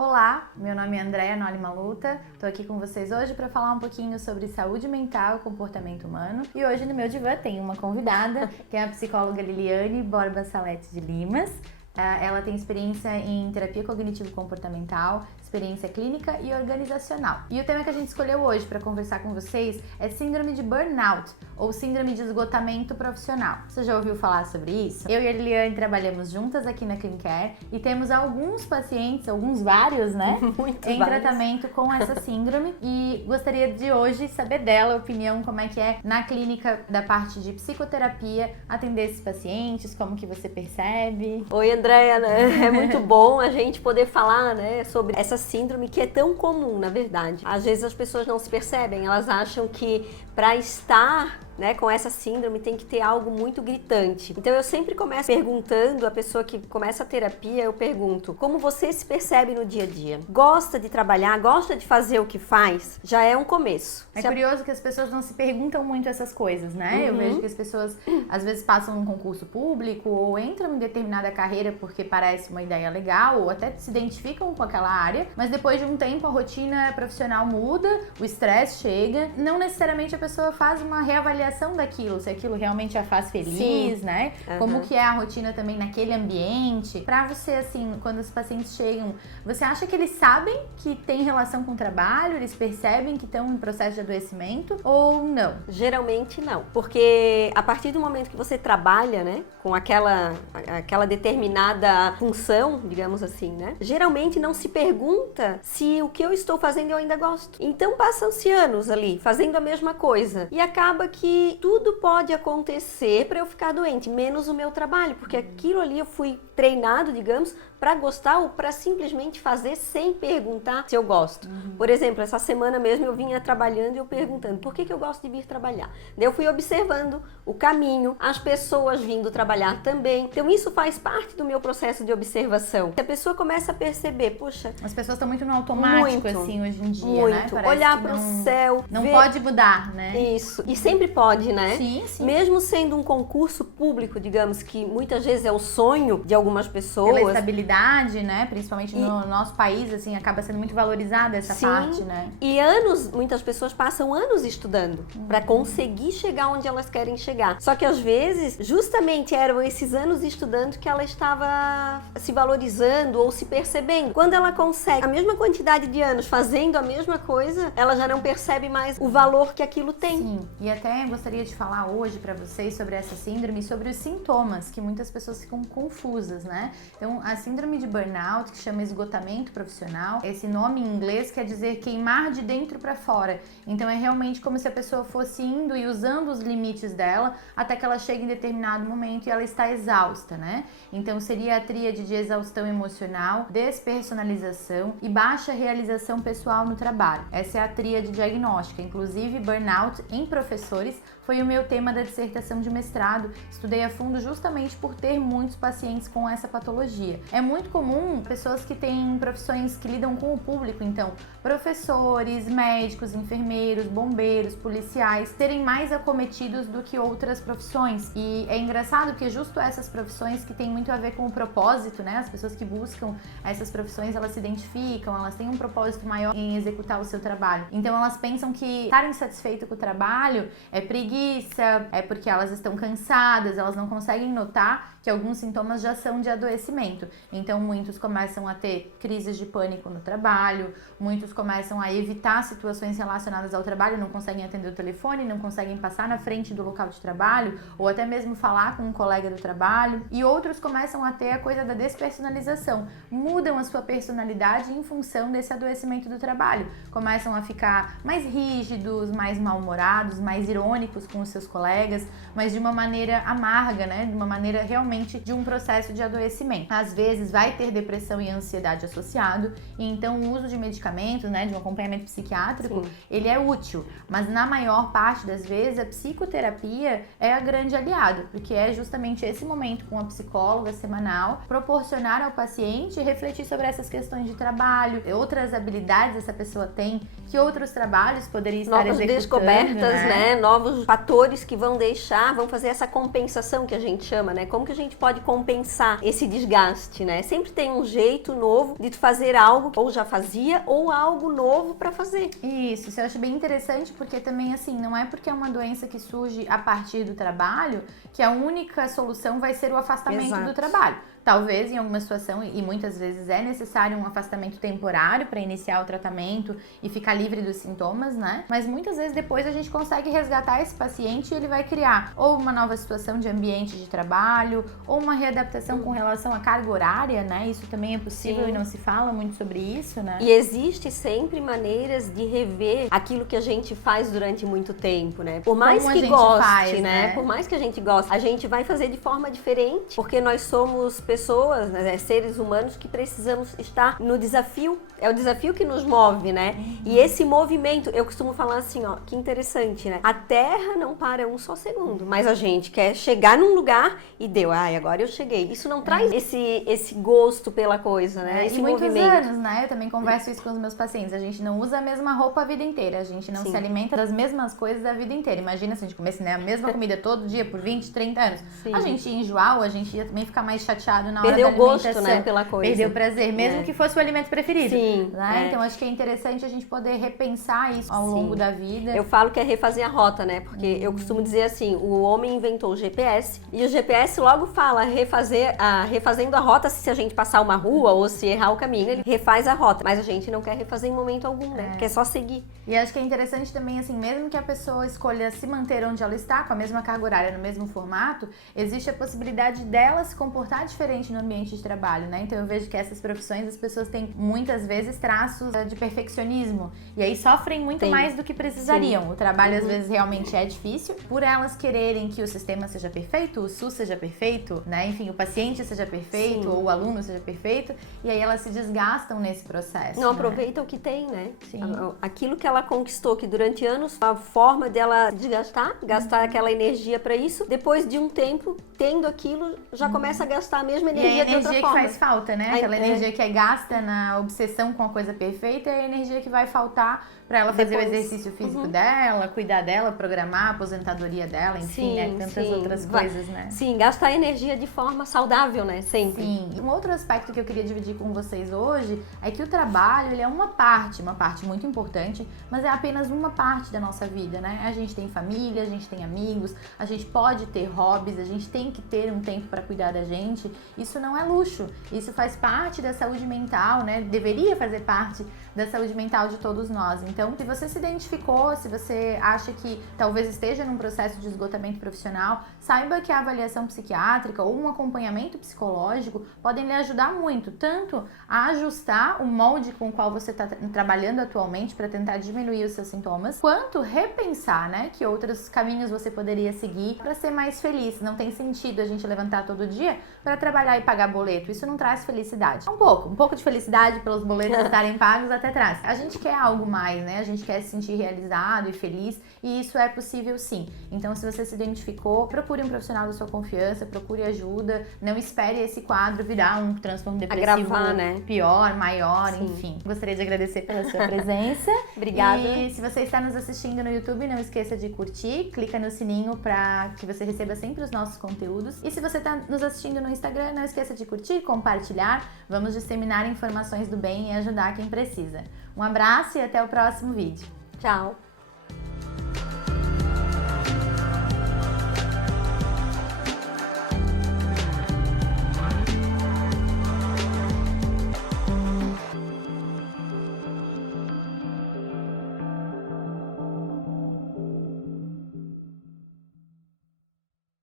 Olá, meu nome é Andréa Noli Maluta, estou aqui com vocês hoje para falar um pouquinho sobre saúde mental e comportamento humano. E hoje no meu divã tem uma convidada, que é a psicóloga Liliane Borba Salete de Limas. Ela tem experiência em terapia cognitivo-comportamental, experiência clínica e organizacional. E o tema que a gente escolheu hoje para conversar com vocês é síndrome de burnout, ou síndrome de esgotamento profissional. Você já ouviu falar sobre isso? Eu e a Liliane trabalhamos juntas aqui na ClinCare e temos alguns pacientes, vários, né? Em tratamento com essa síndrome. E gostaria de hoje saber dela a opinião, como é que é na clínica da parte de psicoterapia, atender esses pacientes, como que você percebe. Oi, Andréa, né? É muito bom a gente poder falar, né, sobre essa síndrome que é tão comum, na verdade. Às vezes as pessoas não se percebem, elas acham que para estar, né, com essa síndrome tem que ter algo muito gritante. Então eu sempre começo perguntando, a pessoa que começa a terapia, eu pergunto, como você se percebe no dia a dia? Gosta de trabalhar? Gosta de fazer o que faz? Já é um começo. É curioso que as pessoas não se perguntam muito essas coisas, né? Eu vejo que as pessoas às vezes passam um concurso público ou entram em determinada carreira porque parece uma ideia legal ou até se identificam com aquela área, mas depois de um tempo a rotina profissional muda, o estresse chega, não necessariamente a pessoa faz uma reavaliação daquilo, se aquilo realmente a faz feliz, né? Como que é a rotina também naquele ambiente. Pra você, assim, quando os pacientes chegam, você acha que eles sabem que tem relação com o trabalho? Eles percebem que estão em processo de adoecimento ou não? Geralmente não, porque a partir do momento que você trabalha, né, com aquela determinada função, digamos assim, né, geralmente não se pergunta se o que eu estou fazendo eu ainda gosto. Então passam-se anos ali fazendo a mesma coisa e acaba que tudo pode acontecer para eu ficar doente, menos o meu trabalho, porque aquilo ali eu fui treinado, digamos, para gostar ou para simplesmente fazer sem perguntar se eu gosto. Por exemplo, essa semana mesmo eu vinha trabalhando e eu perguntando por que eu gosto de vir trabalhar. Daí eu fui observando o caminho, as pessoas vindo trabalhar também. Então isso faz parte do meu processo de observação. Se a pessoa começa a perceber, poxa... As pessoas estão muito no automático, assim, hoje em dia, muito, né? Parece olhar para o céu. Não pode mudar, né? Isso. E sempre pode, né? Sim, sim. Mesmo sendo um concurso público, digamos, que muitas vezes é o sonho de algumas pessoas. Pela estabilidade, né? Principalmente no nosso país, assim, acaba sendo muito valorizada essa parte, né? E muitas pessoas passam anos estudando para conseguir chegar onde elas querem chegar. Só que às vezes, justamente eram esses anos estudando que ela estava se valorizando ou se percebendo. Quando ela consegue a mesma quantidade de anos fazendo a mesma coisa, ela já não percebe mais o valor que aquilo tem. Sim, e até gostaria de falar hoje para vocês sobre essa síndrome e sobre os sintomas, que muitas pessoas ficam confusas, né? Então, a síndrome de burnout, que chama esgotamento profissional, esse nome em inglês quer dizer queimar de dentro para fora. Então, é realmente como se a pessoa fosse indo e usando os limites dela até que ela chegue em determinado momento e ela está exausta, né? Então, seria a tríade de exaustão emocional, despersonalização e baixa realização pessoal no trabalho. Essa é a tríade diagnóstica. Inclusive, burnout em professores foi o meu tema da dissertação de mestrado. Estudei a fundo justamente por ter muitos pacientes com essa patologia. É muito comum pessoas que têm profissões que lidam com o público, então professores, médicos, enfermeiros, bombeiros, policiais, serem mais acometidos do que outras profissões. E é engraçado que justo essas profissões que têm muito a ver com o propósito, né? As pessoas que buscam essas profissões, elas se identificam, elas têm um propósito maior em executar o seu trabalho. Então elas pensam que estar insatisfeito com o trabalho é preguiça, é porque elas estão cansadas, elas não conseguem notar que alguns sintomas já são de adoecimento. Então muitos começam a ter crises de pânico no trabalho, muitos começam a evitar situações relacionadas ao trabalho, não conseguem atender o telefone, não conseguem passar na frente do local de trabalho ou até mesmo falar com um colega do trabalho, e outros começam a ter a coisa da despersonalização, mudam a sua personalidade em função desse adoecimento do trabalho, começam a ficar mais rígidos, mais mal-humorados, mais irônicos com os seus colegas, mas de uma maneira amarga, né? De uma maneira realmente de um processo de adoecimento. Às vezes vai ter depressão e ansiedade associado, e então o uso de medicamentos, né, de um acompanhamento psiquiátrico, ele é útil, mas na maior parte das vezes a psicoterapia é a grande aliada, porque é justamente esse momento com a psicóloga semanal proporcionar ao paciente refletir sobre essas questões de trabalho, outras habilidades essa pessoa tem, que outros trabalhos poderia estar novas executando, descobertas, né? Novos fatores que vão fazer essa compensação que a gente chama, né? Como que a gente pode compensar esse desgaste, né? Sempre tem um jeito novo de tu fazer algo que ou já fazia ou algo novo para fazer. Isso eu acho bem interessante, porque também, assim, não é porque é uma doença que surge a partir do trabalho que a única solução vai ser o afastamento do trabalho. Talvez em alguma situação, e muitas vezes é necessário um afastamento temporário para iniciar o tratamento e ficar livre dos sintomas, né? Mas muitas vezes depois a gente consegue resgatar esse paciente e ele vai criar ou uma nova situação de ambiente de trabalho, ou uma readaptação com relação à carga horária, né? Isso também é possível. Sim. E não se fala muito sobre isso, né? E existe sempre maneiras de rever aquilo que a gente faz durante muito tempo, né? Por mais que goste, né? Por mais que a gente goste, a gente vai fazer de forma diferente, porque nós somos pessoas, né, seres humanos que precisamos estar no desafio. É o desafio que nos move, né? E esse movimento, eu costumo falar assim, ó, que interessante, né? A Terra não para um só segundo, mas a gente quer chegar num lugar e deu, agora eu cheguei. Isso não traz esse gosto pela coisa, né? Esse movimento. E muitos anos, né? Eu também converso isso com os meus pacientes. A gente não usa a mesma roupa a vida inteira, a gente não se alimenta das mesmas coisas a vida inteira. Imagina se a gente comesse, né, a mesma comida todo dia por 20, 30 anos. Sim. A gente ia enjoar, ou a gente ia também ficar mais chateado na hora da alimentação. Perdeu o gosto, né, pela coisa. Perdeu o prazer, mesmo que fosse o alimento preferido. Sim. Né? Então acho que é interessante a gente poder repensar isso ao longo da vida. Eu falo que é refazer a rota, né? Porque eu costumo dizer assim, o homem inventou o GPS e o GPS logo fala refazendo a rota se a gente passar uma rua ou se errar o caminho, ele refaz a rota. Mas a gente não quer refazer em momento algum, né? Quer só seguir. E acho que é interessante também, assim, mesmo que a pessoa escolha se manter onde ela está, com a mesma carga horária, no mesmo formato, existe a possibilidade dela se comportar diferente no ambiente de trabalho, né? Então eu vejo que essas profissões, as pessoas têm muitas vezes traços de perfeccionismo e aí sofrem muito mais do que precisariam. Sim. O trabalho às vezes realmente é difícil, por elas quererem que o sistema seja perfeito, o SUS seja perfeito, né? Enfim, o paciente seja perfeito, ou o aluno seja perfeito, e aí elas se desgastam nesse processo. Não aproveita o que tem, né? Sim. Aquilo que ela conquistou, que durante anos a forma dela desgastar, gastar aquela energia para isso, depois de um tempo, tendo aquilo, já começa a gastar a mesma energia de outra forma. E a energia que faz falta, né? Aquela energia que é gasta na obsessão com a coisa perfeita é a energia que vai faltar para ela fazer o exercício físico dela, cuidar dela, programar a aposentadoria dela, enfim, né? Tantas outras coisas, né? Sim, gastar energia de forma saudável, né? Sempre. Sim. Um outro aspecto que eu queria dividir com vocês hoje é que o trabalho, ele é uma parte muito importante, mas é apenas uma parte da nossa vida, né? A gente tem família, a gente tem amigos, a gente pode ter hobbies, a gente tem que ter um tempo para cuidar da gente. Isso não é luxo, isso faz parte da saúde mental, né? Deveria fazer parte da saúde mental de todos nós. Então, se você se identificou, se você acha que talvez esteja num processo de esgotamento profissional, saiba que a avaliação psiquiátrica ou um acompanhamento psicológico podem lhe ajudar muito, tanto a ajustar o molde com o qual você está trabalhando atualmente para tentar diminuir os seus sintomas, quanto repensar, né, que outros caminhos você poderia seguir para ser mais feliz. Não tem sentido a gente levantar todo dia para trabalhar e pagar boleto. Isso não traz felicidade. Um pouco de felicidade pelos boletos estarem pagos até traz. A gente quer algo mais, né? A gente quer se sentir realizado e feliz, e isso é possível sim. Então, se você se identificou, procure um profissional da sua confiança, procure ajuda, não espere esse quadro virar um transtorno depressivo pior, maior, enfim. Gostaria de agradecer pela sua presença. Obrigada. E se você está nos assistindo no YouTube, não esqueça de curtir, clica no sininho para que você receba sempre os nossos conteúdos. E se você está nos assistindo no Instagram, não esqueça de curtir, compartilhar. Vamos disseminar informações do bem e ajudar quem precisa. Um abraço e até o próximo vídeo. Tchau!